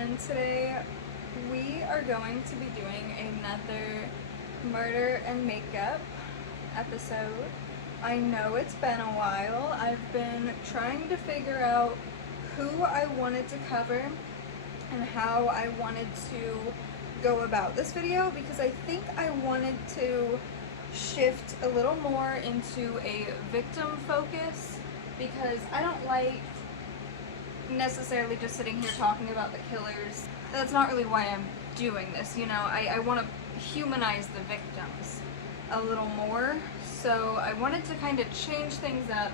and today we are going to be doing another murder and makeup episode. I know it's been a while. I've been trying to figure out who I wanted to cover and how I wanted to go about this video, because I think I wanted to shift a little more into a victim focus, because I don't like necessarily just sitting here talking about the killers. That's not really why I'm doing this, you know. I want to humanize the victims a little more, so I wanted to kind of change things up.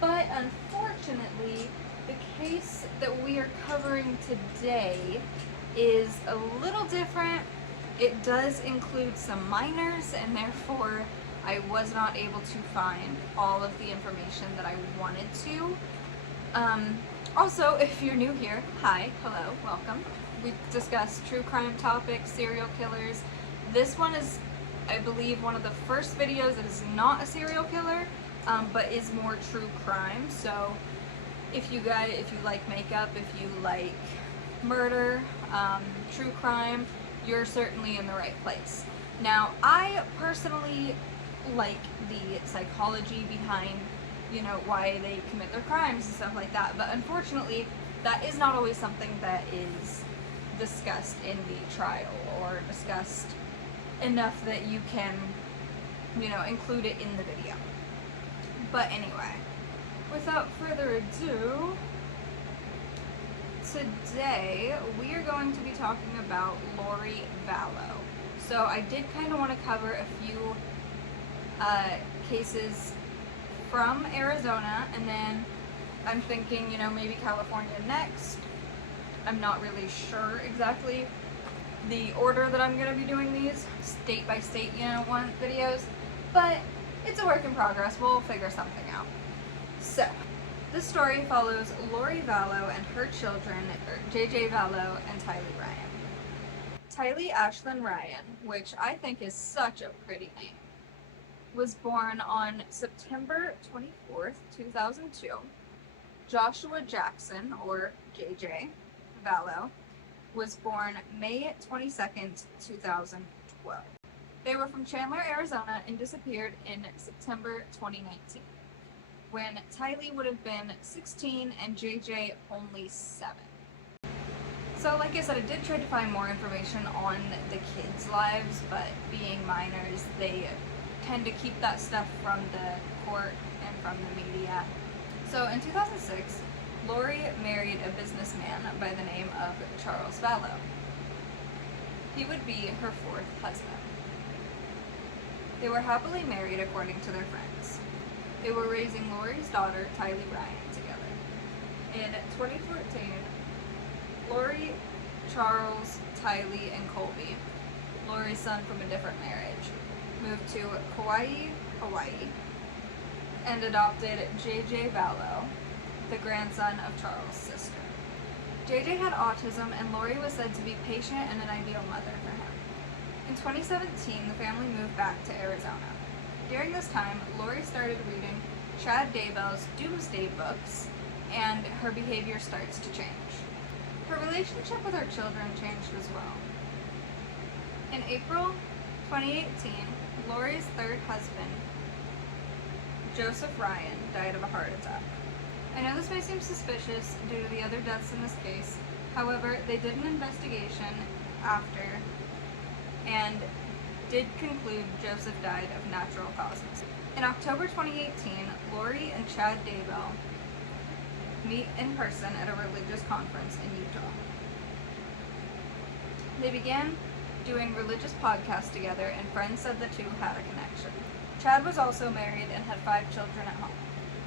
But unfortunately, the case that we are covering today is a little different. It does include some minors, and therefore I was not able to find all of the information that I wanted to. Also, if you're new here, hi, hello, welcome. We discussed true crime topics, serial killers. This one is, I believe, one of the first videos that is not a serial killer, but is more true crime. So if you like makeup, if you like murder, true crime, you're certainly in the right place. Now, I personally like the psychology behind, you know, why they commit their crimes and stuff like that, but unfortunately that is not always something that is discussed in the trial or discussed enough that you can, you know, include it in the video. But anyway, without further ado, today we are going to be talking about Lori Vallow. So I did kind of want to cover a few cases from Arizona, and then I'm thinking, you know, maybe California next. I'm not really sure exactly the order that I'm going to be doing these state by state, you know, videos, but it's a work in progress. We'll figure something out. So this story follows Lori Vallow and her children, JJ Vallow and Tylee Ryan. Tylee Ashlyn Ryan, which I think is such a pretty name, was born on September 24th, 2002. Joshua Jackson, or JJ Vallow, was born May 22nd, 2012. They were from Chandler, Arizona, and disappeared in September 2019, when Tylee would have been 16 and JJ only 7. So like I said, I did try to find more information on the kids' lives, but being minors, they tend to keep that stuff from the court and from the media. So in 2006, Lori married a businessman by the name of Charles Vallow. He would be her 4th husband. They were happily married according to their friends. They were raising Lori's daughter, Tylee Ryan, together. In 2014, Lori, Charles, Tylee, and Colby, Lori's son from a different marriage, moved to Kauai, Hawaii, and adopted JJ Vallow, the grandson of Charles' sister. JJ had autism, and Lori was said to be patient and an ideal mother for him. In 2017, the family moved back to Arizona. During this time, Lori started reading Chad Daybell's Doomsday books, and her behavior starts to change. Her relationship with her children changed as well. In April 2018, Lori's 3rd husband, Joseph Ryan, died of a heart attack. I know this may seem suspicious due to the other deaths in this case. However, they did an investigation after and did conclude Joseph died of natural causes. In October 2018, Lori and Chad Daybell meet in person at a religious conference in Utah. They began doing religious podcasts together, and friends said the two had a connection. Chad was also married and had 5 children at home.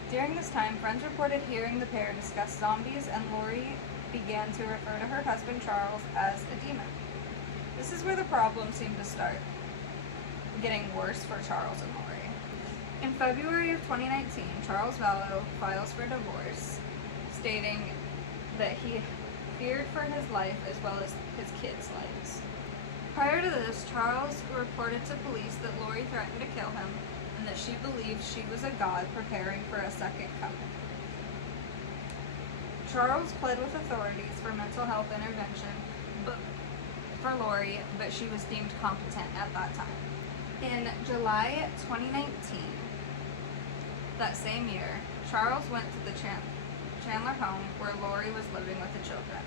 During this time, friends reported hearing the pair discuss zombies, and Lori began to refer to her husband Charles as a demon. This is where the problem seemed to start getting worse for Charles and Lori. In February of 2019, Charles Vallow files for divorce, stating that he feared for his life as well as his kids' lives. Prior to this, Charles reported to police that Lori threatened to kill him and that she believed she was a god preparing for a second coming. Charles pled with authorities for mental health intervention for Lori, but she was deemed competent at that time. In July 2019, that same year, Charles went to the Chandler home where Lori was living with the children.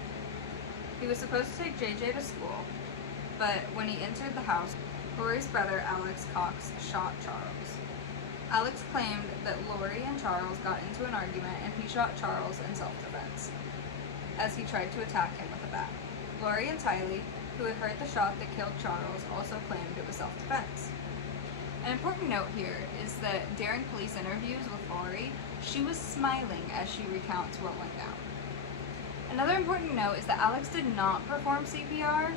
He was supposed to take JJ to school, but when he entered the house, Lori's brother Alex Cox shot Charles. Alex claimed that Lori and Charles got into an argument and he shot Charles in self-defense as he tried to attack him with a bat. Lori and Tylee, who had heard the shot that killed Charles, also claimed it was self-defense. An important note here is that during police interviews with Lori, she was smiling as she recounts what went down. Another important note is that Alex did not perform CPR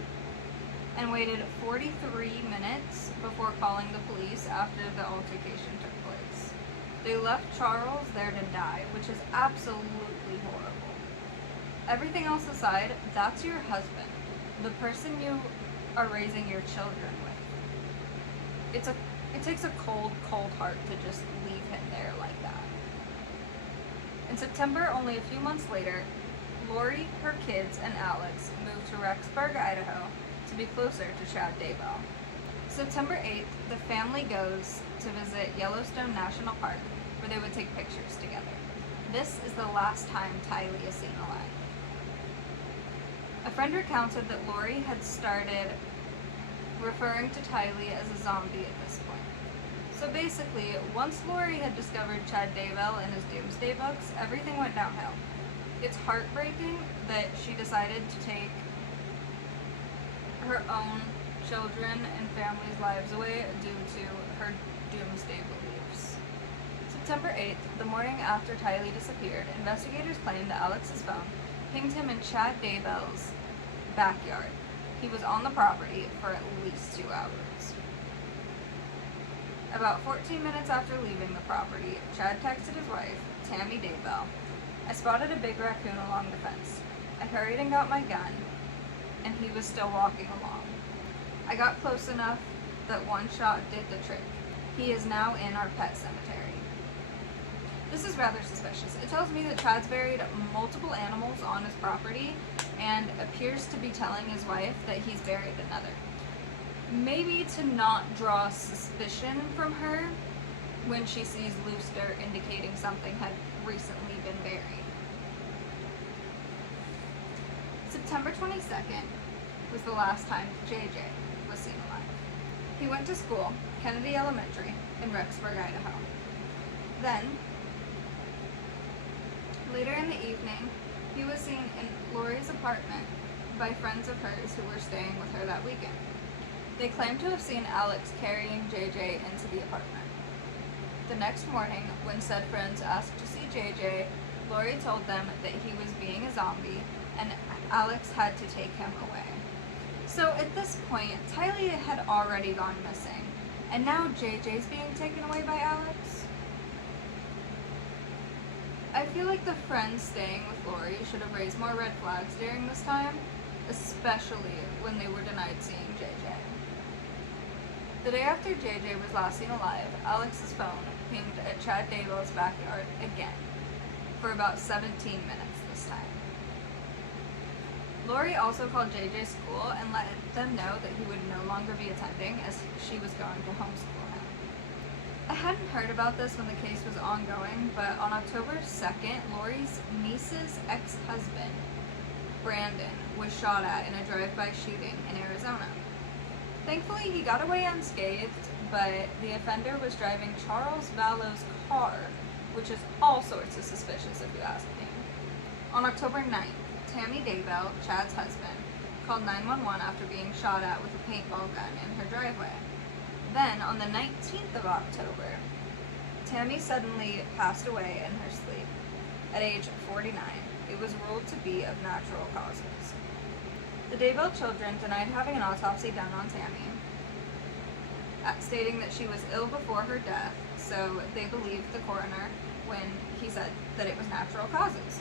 and waited 43 minutes before calling the police after the altercation took place. They left Charles there to die, which is absolutely horrible. Everything else aside, that's your husband, the person you are raising your children with. It takes a cold, cold heart to just leave him there like that. In September, only a few months later, Lori, her kids, and Alex moved to Rexburg, Idaho, to be closer to Chad Daybell. September 8th, the family goes to visit Yellowstone National Park, where they would take pictures together. This is the last time Tylee is seen alive. A friend recounted that Lori had started referring to Tylee as a zombie at this point. So basically, once Lori had discovered Chad Daybell in his doomsday books, everything went downhill. It's heartbreaking that she decided to take her own children and family's lives away due to her doomsday beliefs. September 8th, the morning after Tylee disappeared, investigators claimed that Alex's phone pinged him in Chad Daybell's backyard. He was on the property for at least 2 hours. About 14 minutes after leaving the property, Chad texted his wife, Tammy Daybell, "I spotted a big raccoon along the fence. I hurried and got my gun, and he was still walking along. I got close enough that one shot did the trick. He is now in our pet cemetery." This is rather suspicious. It tells me that Chad's buried multiple animals on his property and appears to be telling his wife that he's buried another. Maybe to not draw suspicion from her when she sees loose dirt indicating something had recently been buried. September 22nd was the last time JJ was seen alive. He went to school, Kennedy Elementary, in Rexburg, Idaho. Then, later in the evening, he was seen in Lori's apartment by friends of hers who were staying with her that weekend. They claimed to have seen Alex carrying JJ into the apartment. The next morning, when said friends asked to see JJ, Lori told them that he was being a zombie and Alex had to take him away. So at this point, Tylee had already gone missing, and now JJ's being taken away by Alex? I feel like the friends staying with Lori should have raised more red flags during this time, especially when they were denied seeing JJ. The day after JJ was last seen alive, Alex's phone pinged at Chad Daybell's backyard again, for about 17 minutes this time. Lori also called JJ's school and let them know that he would no longer be attending as she was going to homeschool him. I hadn't heard about this when the case was ongoing, but on October 2nd, Lori's niece's ex-husband, Brandon, was shot at in a drive-by shooting in Arizona. Thankfully, he got away unscathed, but the offender was driving Charles Vallow's car, which is all sorts of suspicious if you ask me. On October 9th, Tammy Daybell, Chad's husband, called 911 after being shot at with a paintball gun in her driveway. Then, on the 19th of October, Tammy suddenly passed away in her sleep. At age 49, it was ruled to be of natural causes. The Daybell children denied having an autopsy done on Tammy, stating that she was ill before her death, so they believed the coroner when he said that it was natural causes.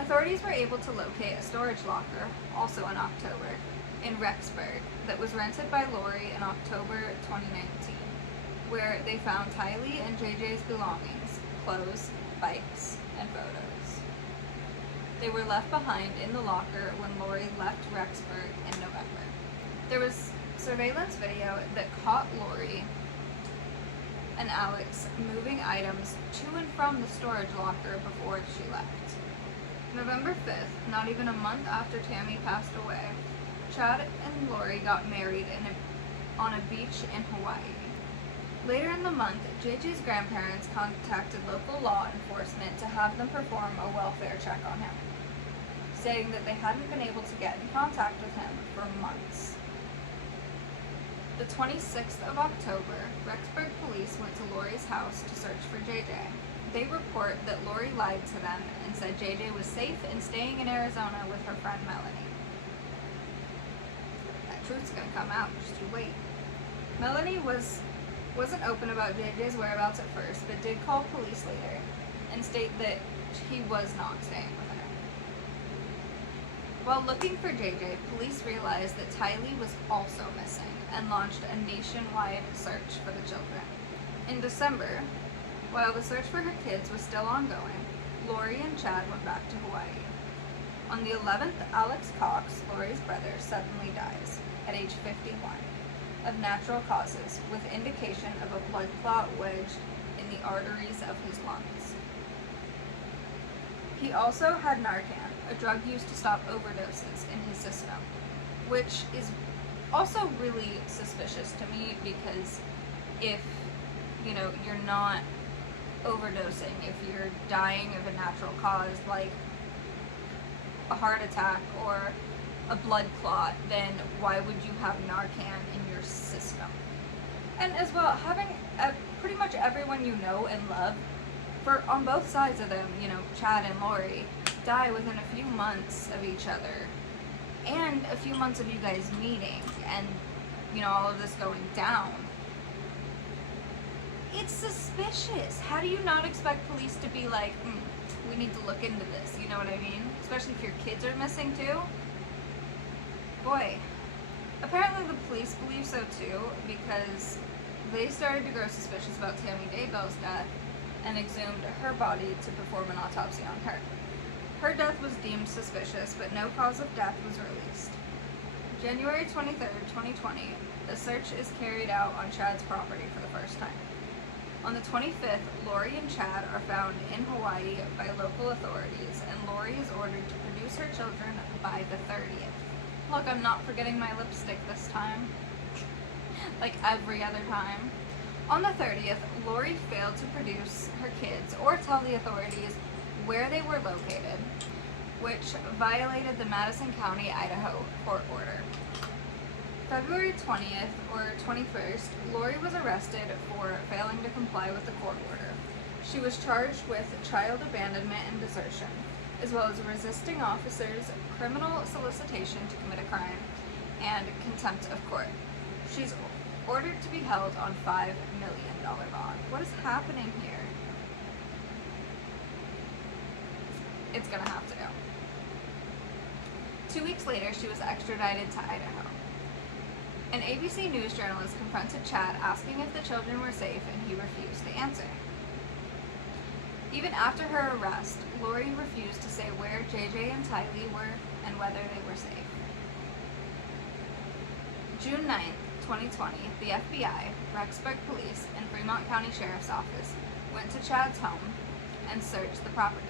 Authorities were able to locate a storage locker, also in October, in Rexburg that was rented by Lori in October 2019, where they found Tylee and JJ's belongings, clothes, bikes, and photos. They were left behind in the locker when Lori left Rexburg in November. There was surveillance video that caught Lori and Alex moving items to and from the storage locker before she left. November 5th, not even a month after Tammy passed away, Chad and Lori got married on a beach in Hawaii. Later in the month, JJ's grandparents contacted local law enforcement to have them perform a welfare check on him, stating that they hadn't been able to get in contact with him for months. The 26th of October, Rexburg police went to Lori's house to search for JJ. They report that Lori lied to them and said JJ was safe and staying in Arizona with her friend Melanie. That truth's gonna come out, just you wait. Melanie wasn't open about JJ's whereabouts at first, but did call police later and state that he was not staying with her. While looking for JJ, police realized that Tylee was also missing and launched a nationwide search for the children. In December, while the search for her kids was still ongoing, Lori and Chad went back to Hawaii. On the 11th, Alex Cox, Lori's brother, suddenly dies at age 51 of natural causes with indication of a blood clot wedged in the arteries of his lungs. He also had Narcan, a drug used to stop overdoses, in his system, which is also really suspicious to me because if, you're not overdosing, if you're dying of a natural cause like a heart attack or a blood clot, then why would you have Narcan in your system? And as well, having pretty much everyone you know and love, on both sides of them, Chad and Lori, die within a few months of each other, and a few months of you guys meeting, and all of this going down. It's suspicious. How do you not expect police to be like, we need to look into this, you know what I mean? Especially if your kids are missing too. Boy. Apparently the police believe so too, because they started to grow suspicious about Tammy Daybell's death and exhumed her body to perform an autopsy on her. Her death was deemed suspicious, but no cause of death was released. January 23rd, 2020, a search is carried out on Chad's property for the first time. On the 25th, Lori and Chad are found in Hawaii by local authorities, and Lori is ordered to produce her children by the 30th. Look, I'm not forgetting my lipstick this time. Like every other time. On the 30th, Lori failed to produce her kids or tell the authorities where they were located, which violated the Madison County, Idaho court order. February 20th or 21st, Lori was arrested for failing to comply with the court order. She was charged with child abandonment and desertion, as well as resisting officers, criminal solicitation to commit a crime, and contempt of court. She's ordered to be held on $5 million bond. What is happening here? It's gonna have to go. 2 weeks later, she was extradited to Idaho. An ABC News journalist confronted Chad asking if the children were safe, and he refused to answer. Even after her arrest, Lori refused to say where JJ and Tylee were and whether they were safe. June 9th, 2020, the FBI, Rexburg Police, and Fremont County Sheriff's Office went to Chad's home and searched the property.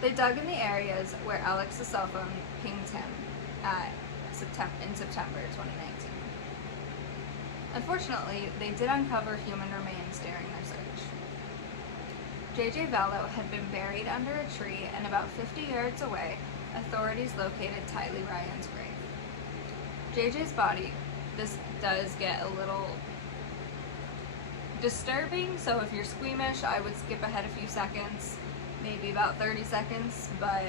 They dug in the areas where Alex's cell phone pinged him in September 2019. Unfortunately, they did uncover human remains during their search. JJ Vallow had been buried under a tree, and about 50 yards away, authorities located Tylee Ryan's grave. JJ's body, this does get a little disturbing, so if you're squeamish, I would skip ahead a few seconds, maybe about 30 seconds, but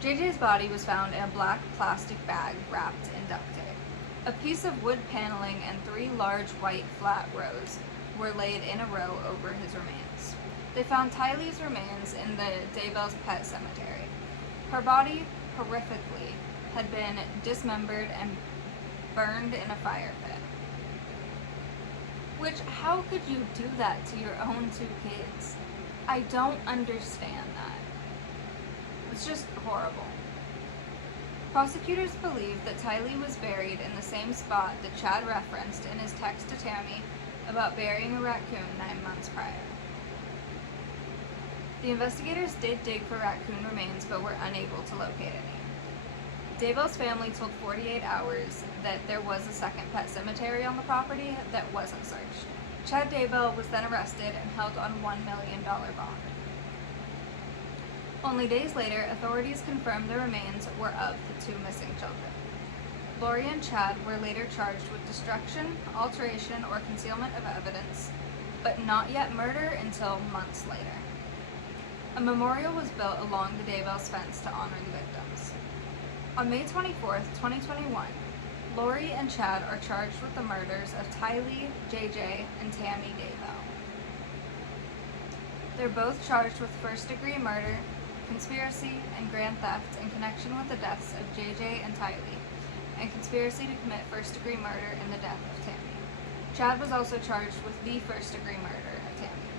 JJ's body was found in a black plastic bag wrapped in duct tape. A piece of wood paneling and 3 large white flat rose were laid in a row over his remains. They found Tylee's remains in the Daybell's Pet Cemetery. Her body, horrifically, had been dismembered and burned in a fire pit. Which, how could you do that to your own 2 kids? I don't understand that. It's just horrible. Prosecutors believe that Tylee was buried in the same spot that Chad referenced in his text to Tammy about burying a raccoon 9 months prior. The investigators did dig for raccoon remains but were unable to locate any. Daybell's family told 48 Hours that there was a second pet cemetery on the property that wasn't searched. Chad Daybell was then arrested and held on a $1 million bond. Only days later, authorities confirmed the remains were of the 2 missing children. Lori and Chad were later charged with destruction, alteration, or concealment of evidence, but not yet murder until months later. A memorial was built along the Daybell's fence to honor the victims. On May 24, 2021, Lori and Chad are charged with the murders of Tylee, JJ, and Tammy Daybell. They're both charged with first-degree murder, conspiracy, and grand theft in connection with the deaths of JJ and Tylee, and conspiracy to commit first-degree murder in the death of Tammy. Chad was also charged with the first-degree murder of Tammy.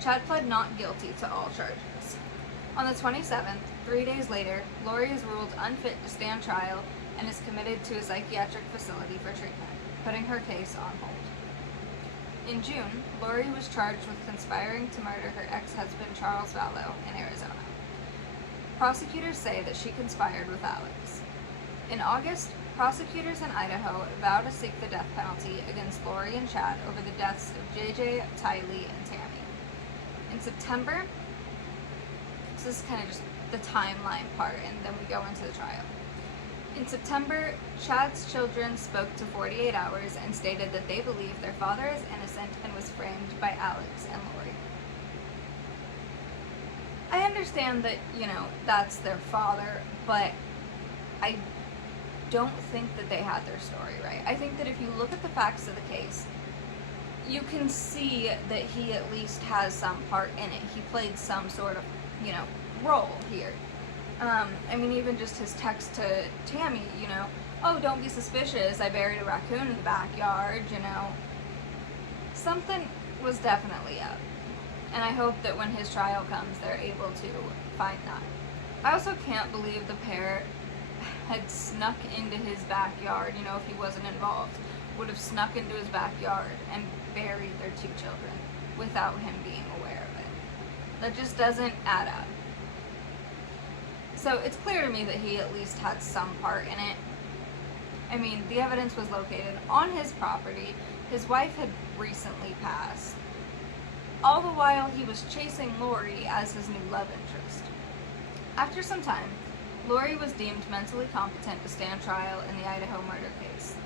Chad pled not guilty to all charges. On the 27th, 3 days later, Lori is ruled unfit to stand trial and is committed to a psychiatric facility for treatment, putting her case on hold. In June, Lori was charged with conspiring to murder her ex-husband Charles Vallow in Arizona. Prosecutors say that she conspired with Alex. In August, prosecutors in Idaho vow to seek the death penalty against Lori and Chad over the deaths of JJ, Tylee, and Tammy. In September, this is kind of just the timeline part, and then we go into the trial. In September, Chad's children spoke to 48 Hours and stated that they believe their father is innocent and was framed by Alex and Lori. I understand that, that's their father, but I don't think that they had their story right. I think that if you look at the facts of the case, you can see that he at least has some part in it. He played some sort of, role here. Even just his text to Tammy, oh, don't be suspicious, I buried a raccoon in the backyard, Something was definitely up. And I hope that when his trial comes, they're able to find that. I also can't believe the pair had snuck into his backyard, if he wasn't involved, would have snuck into his backyard and buried their 2 children without him being aware of it. That just doesn't add up. So it's clear to me that he at least had some part in it. The evidence was located on his property. His wife had recently passed. All the while he was chasing Lori as his new love interest. After some time, Lori was deemed mentally competent to stand trial in the Idaho murder case.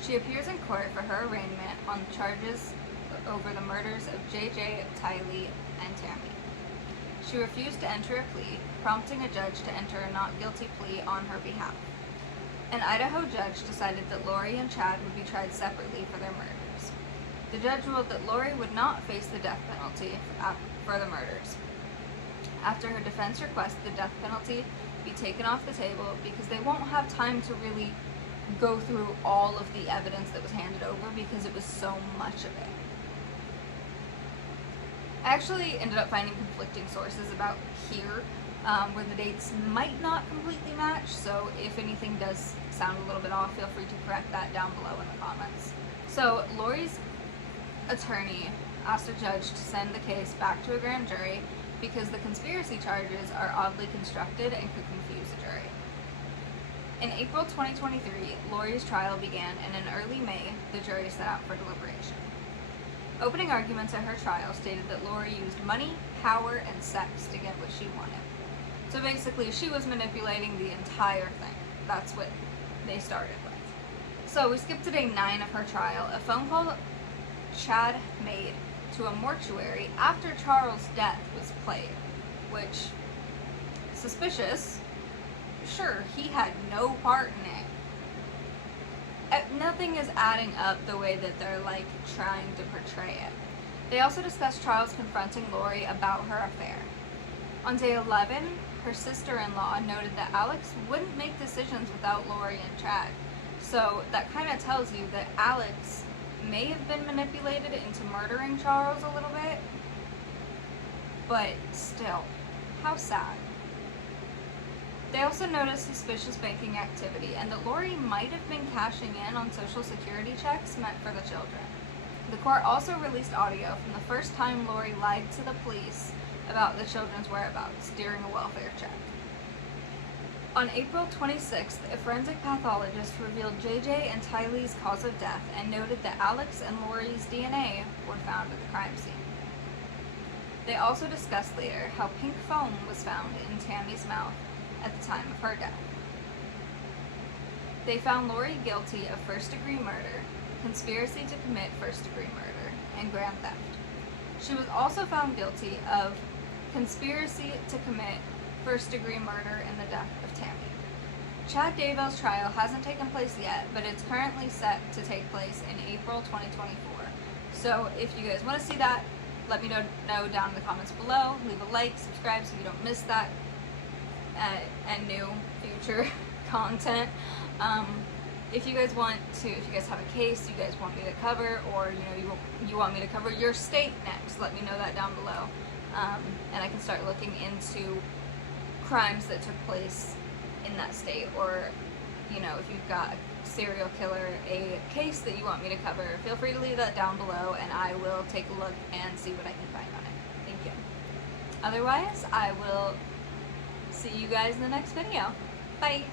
She appears in court for her arraignment on charges over the murders of JJ, Tylee, and Tammy. She refused to enter a plea, prompting a judge to enter a not guilty plea on her behalf. An Idaho judge decided that Lori and Chad would be tried separately for their murders. The judge ruled that Lori would not face the death penalty for the murders. After her defense requested the death penalty be taken off the table because they won't have time to really go through all of the evidence that was handed over because it was so much of it. I actually ended up finding conflicting sources about here where the dates might not completely match, so if anything does sound a little bit off, feel free to correct that down below in the comments. So Lori's attorney asked a judge to send the case back to a grand jury because the conspiracy charges are oddly constructed and could confuse the jury. In April 2023, Lori's trial began, and in early May, the jury set out for deliberation. Opening arguments at her trial stated that Lori used money, power, and sex to get what she wanted. So basically, she was manipulating the entire thing. That's what they started with. So we skip to day 9 of her trial. A phone call Chad made to a mortuary after Charles' death was played, which, suspicious. Sure, he had no part in it. Nothing is adding up the way that they're trying to portray it. They also discussed Charles confronting Lori about her affair. On day 11, her sister-in-law noted that Alex wouldn't make decisions without Lori and Chad. So that kind of tells you that Alex may have been manipulated into murdering Charles a little bit, but still, how sad. They also noticed suspicious banking activity and that Lori might have been cashing in on Social Security checks meant for the children. The court also released audio from the first time Lori lied to the police about the children's whereabouts during a welfare check. On April 26th, a forensic pathologist revealed JJ and Tylee's cause of death and noted that Alex and Lori's DNA were found at the crime scene. They also discussed later how pink foam was found in Tammy's mouth at the time of her death. They found Lori guilty of first-degree murder, conspiracy to commit first-degree murder, and grand theft. She was also found guilty of conspiracy to commit first-degree murder in the death of Tammy. Chad Daybell's trial hasn't taken place yet, but it's currently set to take place in April 2024. So if you guys want to see that, let me know down in the comments below. Leave a like, subscribe so you don't miss that and new future content. If you guys have a case you guys want me to cover, or you want me to cover your state next, let me know that down below, and I can start looking into crimes that took place in that state, or if you've got a serial killer, a case that you want me to cover, feel free to leave that down below and I will take a look and see what I can find on it. Thank you. Otherwise, I will see you guys in the next video. Bye!